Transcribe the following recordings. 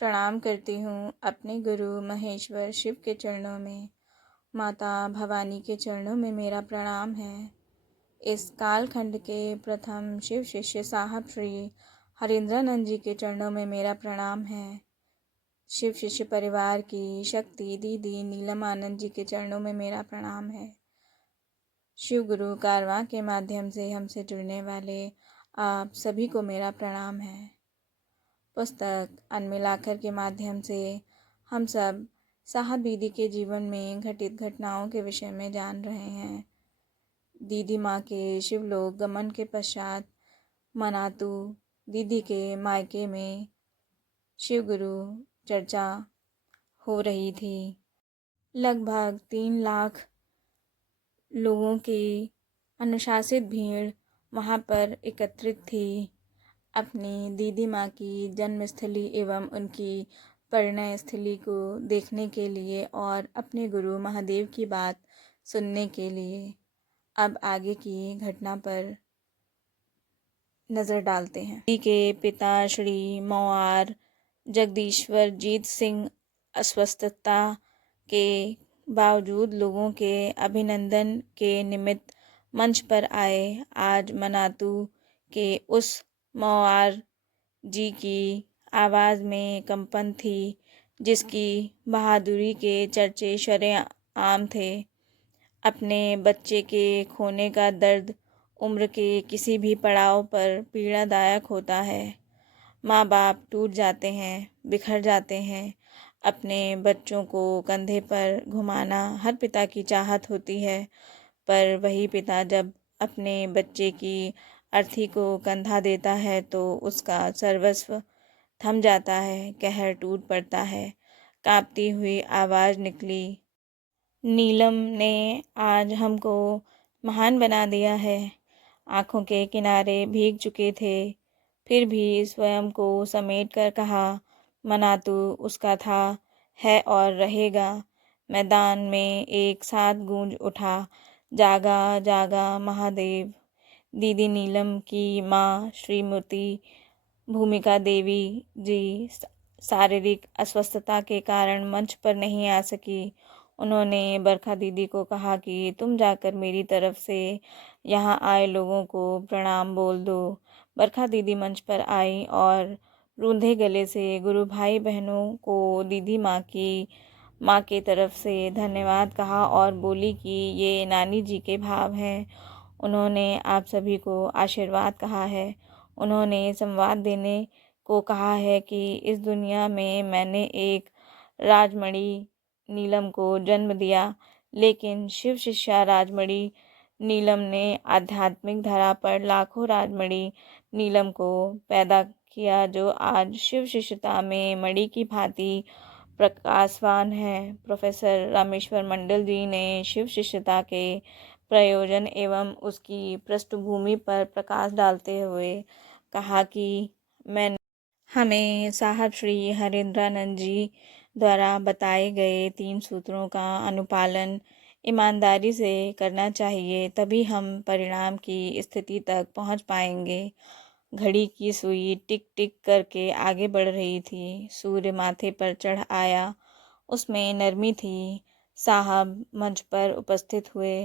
प्रणाम करती हूँ अपने गुरु महेश्वर शिव के चरणों में। माता भवानी के चरणों में मेरा प्रणाम है। इस कालखंड के प्रथम शिव शिष्य साहब श्री हरेंद्रानंद जी के चरणों में मेरा प्रणाम है। शिव शिष्य परिवार की शक्ति दीदी नीलम आनंद जी के चरणों में मेरा प्रणाम है। शिव गुरु कारवां के माध्यम से हमसे जुड़ने वाले आप सभी को मेरा प्रणाम है। पुस्तक अनमिलाकर के माध्यम से हम सब साहब दीदी के जीवन में घटित घटनाओं के विषय में जान रहे हैं। दीदी माँ के शिवलोक गमन के पश्चात मनातू दीदी के मायके में शिव गुरु चर्चा हो रही थी। लगभग 3 लाख लोगों की अनुशासित भीड़ वहाँ पर एकत्रित थी। अपनी दीदी माँ की जन्मस्थली एवं उनकी परिणय स्थली को देखने के लिए और अपने गुरु महादेव की बात सुनने के लिए। अब आगे की घटना पर नज़र डालते हैं। दीदी के पिता श्री मौआर जगदीश्वर जीत सिंह अस्वस्थता के बावजूद लोगों के अभिनंदन के निमित्त मंच पर आए। आज मनातू के उस मौआर जी की आवाज़ में कंपन थी जिसकी बहादुरी के चर्चे शरेआम थे। अपने बच्चे के खोने का दर्द उम्र के किसी भी पड़ाव पर पीड़ादायक होता है। माँ बाप टूट जाते हैं, बिखर जाते हैं। अपने बच्चों को कंधे पर घुमाना हर पिता की चाहत होती है, पर वही पिता जब अपने बच्चे की अर्थी को कंधा देता है तो उसका सर्वस्व थम जाता है, कहर टूट पड़ता है। कांपती हुई आवाज़ निकली, नीलम ने आज हमको महान बना दिया है। आँखों के किनारे भीग चुके थे, फिर भी स्वयं को समेट कर कहा, मनातू उसका था, है और रहेगा। मैदान में एक साथ गूंज उठा, जागा जागा महादेव। दीदी नीलम की माँ श्रीमती भूमिका देवी जी शारीरिक अस्वस्थता के कारण मंच पर नहीं आ सकी। उन्होंने बरखा दीदी को कहा कि तुम जाकर मेरी तरफ से यहाँ आए लोगों को प्रणाम बोल दो। बरखा दीदी मंच पर आई और रूंधे गले से गुरु भाई बहनों को दीदी माँ के तरफ से धन्यवाद कहा और बोली कि ये नानी जी के भाव हैं। उन्होंने आप सभी को आशीर्वाद कहा है। उन्होंने संवाद देने को कहा है कि इस दुनिया में मैंने एक राजमणि नीलम को जन्म दिया, लेकिन शिव शिष्या राजमणि नीलम ने आध्यात्मिक धरा पर लाखों राजमणि नीलम को पैदा किया, जो आज शिव शिष्यता में मणि की भांति प्रकाशवान है। प्रोफेसर रामेश्वर मंडल जी ने शिव शिष्यता के प्रयोजन एवं उसकी पृष्ठभूमि पर प्रकाश डालते हुए कहा कि हमें साहब श्री हरेंद्रानंद जी द्वारा बताए गए 3 सूत्रों का अनुपालन ईमानदारी से करना चाहिए, तभी हम परिणाम की स्थिति तक पहुंच पाएंगे। घड़ी की सुई टिक टिक करके आगे बढ़ रही थी। सूर्य माथे पर चढ़ आया, उसमें नरमी थी। साहब मंच पर उपस्थित हुए।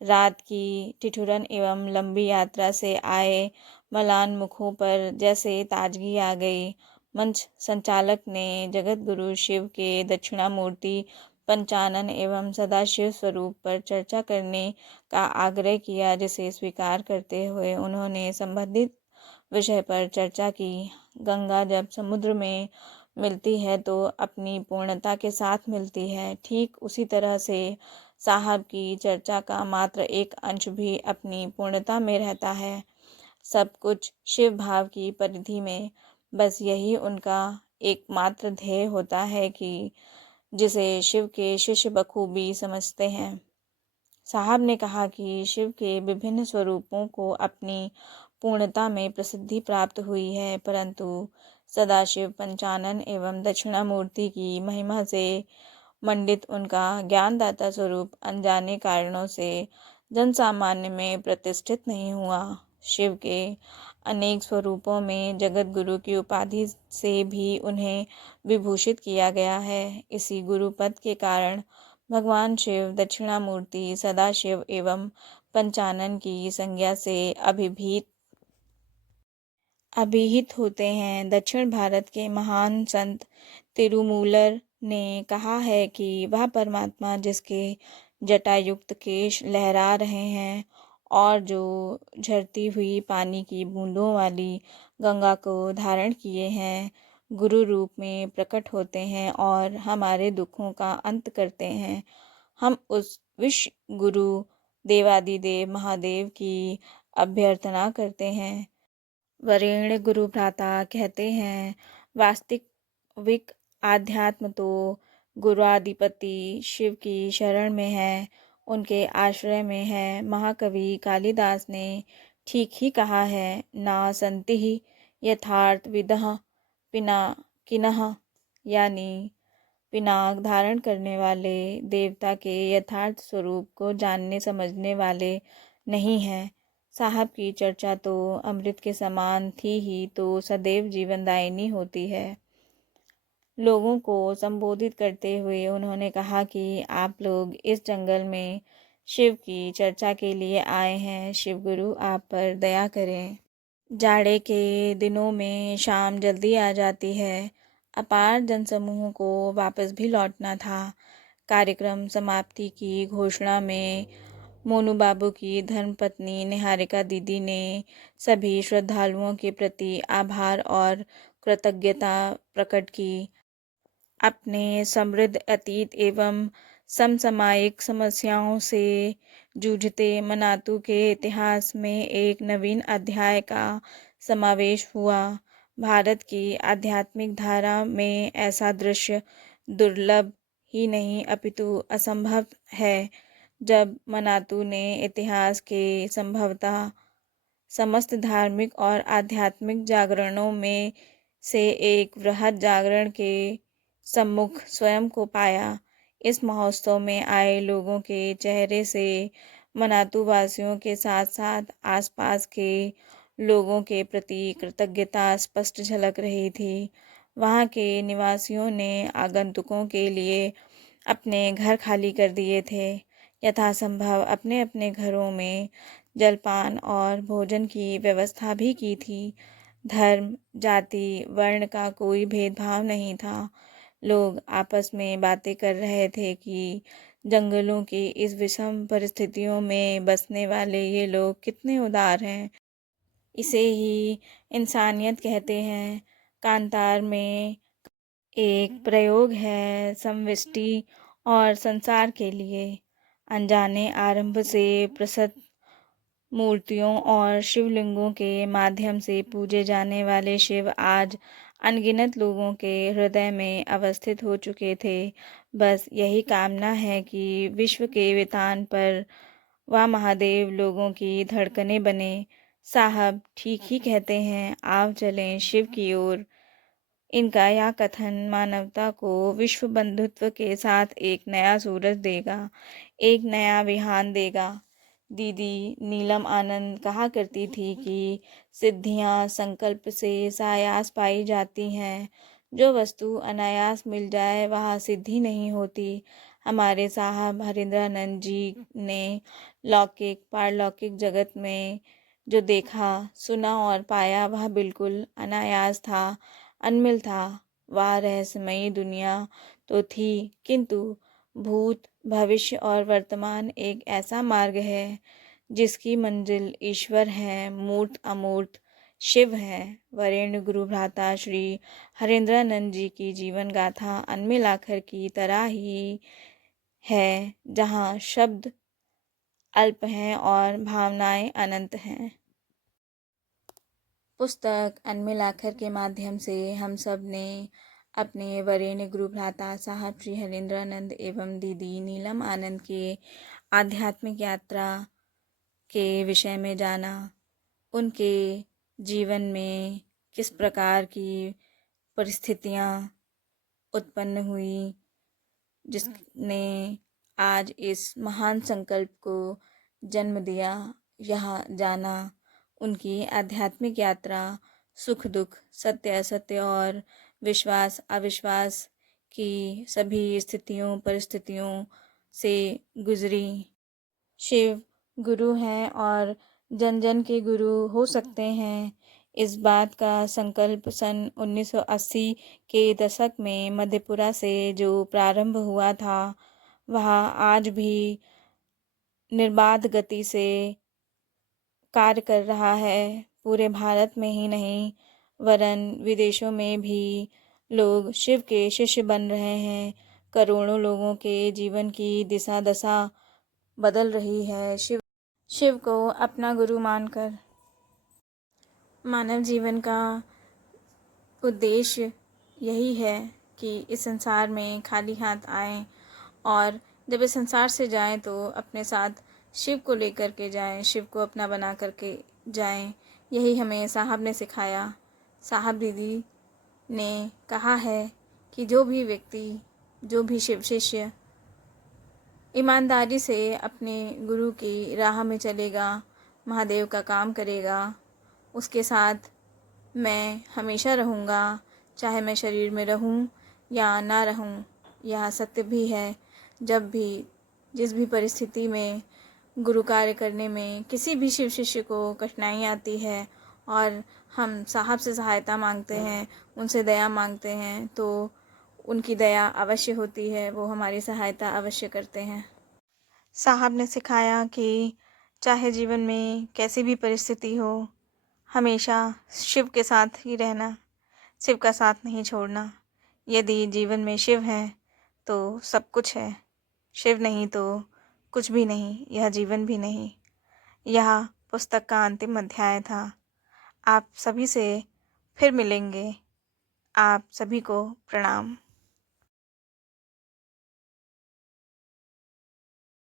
रात की ठिठुरन एवं लंबी यात्रा से आए मलान मुखों पर जैसे ताजगी आ गई। मंच संचालक ने जगत गुरु शिव के दक्षिणामूर्ति पंचानन एवं सदाशिव स्वरूप पर चर्चा करने का आग्रह किया, जिसे स्वीकार करते हुए उन्होंने संबंधित विषय पर चर्चा की। गंगा जब समुद्र में मिलती है तो अपनी पूर्णता के साथ मिलती है, ठीक उसी तरह से साहब की चर्चा का मात्र एक अंश भी अपनी पूर्णता में रहता है। सब कुछ शिव भाव की परिधि में, बस यही उनका एकमात्र ध्येय होता है कि जिसे शिव के शिष्य बखूबी समझते हैं। साहब ने कहा कि शिव के विभिन्न स्वरूपों को अपनी पूर्णता में प्रसिद्धि प्राप्त हुई है, परंतु सदाशिव पंचानन एवं दक्षिणामूर्ति की महिमा से मंडित उनका ज्ञानदाता स्वरूप अनजाने कारणों से जन सामान्य में प्रतिष्ठित नहीं हुआ। शिव के अनेक स्वरूपों में जगत गुरु की उपाधि से भी उन्हें विभूषित किया गया है। इसी गुरु पद के कारण भगवान शिव दक्षिणामूर्ति, सदाशिव एवं पंचानन की संज्ञा से अभिहित होते हैं। दक्षिण भारत के महान संत तिरुमूलर ने कहा है कि वह परमात्मा जिसके जटायुक्त केश लहरा रहे हैं और जो झरती हुई पानी की बूंदों वाली गंगा को धारण किए हैं, गुरु रूप में प्रकट होते हैं और हमारे दुखों का अंत करते हैं। हम उस विश्व गुरु देवादिदेव महादेव की अभ्यर्थना करते हैं। वरेण्य गुरु भ्राता कहते हैं, वास्तविक आध्यात्म तो गुरुआदिपति शिव की शरण में है, उनके आश्रय में है। महाकवि कालिदास ने ठीक ही कहा है, ना संति ही यथार्थ विदः पिनाकिनः, यानी पिनाक धारण करने वाले देवता के यथार्थ स्वरूप को जानने समझने वाले नहीं हैं। साहब की चर्चा तो अमृत के समान थी ही तो सदैव जीवनदायिनी होती है। लोगों को संबोधित करते हुए उन्होंने कहा कि आप लोग इस जंगल में शिव की चर्चा के लिए आए हैं, शिव गुरु आप पर दया करें। जाड़े के दिनों में शाम जल्दी आ जाती है। अपार जनसमूह को वापस भी लौटना था। कार्यक्रम समाप्ति की घोषणा में मोनू बाबू की धर्मपत्नी निहारिका दीदी ने सभी श्रद्धालुओं के प्रति आभार और कृतज्ञता प्रकट की। अपने समृद्ध अतीत एवं समसामयिक समस्याओं से जूझते मनातू के इतिहास में एक नवीन अध्याय का समावेश हुआ। भारत की आध्यात्मिक धारा में ऐसा दृश्य दुर्लभ ही नहीं अपितु असंभव है, जब मनातू ने इतिहास के संभवतः समस्त धार्मिक और आध्यात्मिक जागरणों में से एक वृहद जागरण के सम्मुख स्वयं को पाया। इस महोत्सव में आए लोगों के चेहरे से मनातू वासियों के साथ साथ आसपास के लोगों के प्रति कृतज्ञता स्पष्ट झलक रही थी। वहाँ के निवासियों ने आगंतुकों के लिए अपने घर खाली कर दिए थे। यथासंभव अपने अपने घरों में जलपान और भोजन की व्यवस्था भी की थी। धर्म, जाति, वर्ण का कोई भेदभाव नहीं था। लोग आपस में बातें कर रहे थे कि जंगलों की इस विषम परिस्थितियों में बसने वाले ये लोग कितने उदार हैं। इसे ही इंसानियत कहते हैं। कांतार में एक प्रयोग है समष्टि और संसार के लिए। अनजाने आरंभ से प्रसत मूर्तियों और शिवलिंगों के माध्यम से पूजे जाने वाले शिव आज अनगिनत लोगों के हृदय में अवस्थित हो चुके थे। बस यही कामना है कि विश्व के वितान पर वह महादेव लोगों की धड़कनें बने। साहब ठीक ही कहते हैं, आओ चलें शिव की ओर। इनका यह कथन मानवता को विश्व बंधुत्व के साथ एक नया सूरज देगा, एक नया विहान देगा। दीदी नीलम आनंद कहा करती थी कि सिद्धियां संकल्प से सायास पाई जाती हैं। जो वस्तु अनायास मिल जाए वह सिद्धि नहीं होती। हमारे साहब हरिंद्रानंद जी ने लौकिक पारलौकिक जगत में जो देखा, सुना और पाया वह बिल्कुल अनायास था, अनमिल था। वह रहस्यमयी दुनिया तो थी, किंतु भूत, भविष्य और वर्तमान एक ऐसा मार्ग है जिसकी मंजिल ईश्वर है, मूर्त अमूर्त शिव है। वरेण्य गुरु भ्राता श्री हरेंद्रानंद जी की जीवन गाथा अनमिल आखर की तरह ही है, जहाँ शब्द अल्प हैं और भावनाएं अनंत हैं। पुस्तक अनमिल आखर के माध्यम से हम सब ने अपने वरेण्य गुरु भ्राता साहब श्री हरेंद्रानंद एवं दीदी नीलम आनंद के आध्यात्मिक यात्रा के विषय में जाना। उनके जीवन में किस प्रकार की परिस्थितियाँ उत्पन्न हुई जिसने आज इस महान संकल्प को जन्म दिया, यह जाना। उनकी आध्यात्मिक यात्रा सुख दुख, सत्य असत्य और विश्वास अविश्वास की सभी स्थितियों परिस्थितियों से गुजरी। शिव गुरु हैं और जन जन के गुरु हो सकते हैं। इस बात का संकल्प सन 1980 के दशक में मधेपुरा से जो प्रारंभ हुआ था, वह आज भी निर्बाध गति से कार्य कर रहा है। पूरे भारत में ही नहीं वरन विदेशों में भी लोग शिव के शिष्य बन रहे हैं। करोड़ों लोगों के जीवन की दिशा दशा बदल रही है शिव को अपना गुरु मानकर। मानव जीवन का उद्देश्य यही है कि इस संसार में खाली हाथ आएं और जब इस संसार से जाएं तो अपने साथ शिव को लेकर के जाएं, शिव को अपना बना करके जाएं। यही हमें साहब ने सिखाया। साहब दीदी ने कहा है कि जो भी व्यक्ति, जो भी शिव शिष्य ईमानदारी से अपने गुरु की राह में चलेगा, महादेव का काम करेगा, उसके साथ मैं हमेशा रहूँगा, चाहे मैं शरीर में रहूँ या ना रहूँ। यह सत्य भी है। जब भी जिस भी परिस्थिति में गुरु कार्य करने में किसी भी शिव शिष्य को कठिनाई आती है और हम साहब से सहायता मांगते हैं, उनसे दया मांगते हैं, तो उनकी दया अवश्य होती है, वो हमारी सहायता अवश्य करते हैं। साहब ने सिखाया कि चाहे जीवन में कैसी भी परिस्थिति हो, हमेशा शिव के साथ ही रहना, शिव का साथ नहीं छोड़ना। यदि जीवन में शिव है तो सब कुछ है, शिव नहीं तो कुछ भी नहीं, यह जीवन भी नहीं। यह पुस्तक का अंतिम अध्याय था। आप सभी से फिर मिलेंगे। आप सभी को प्रणाम।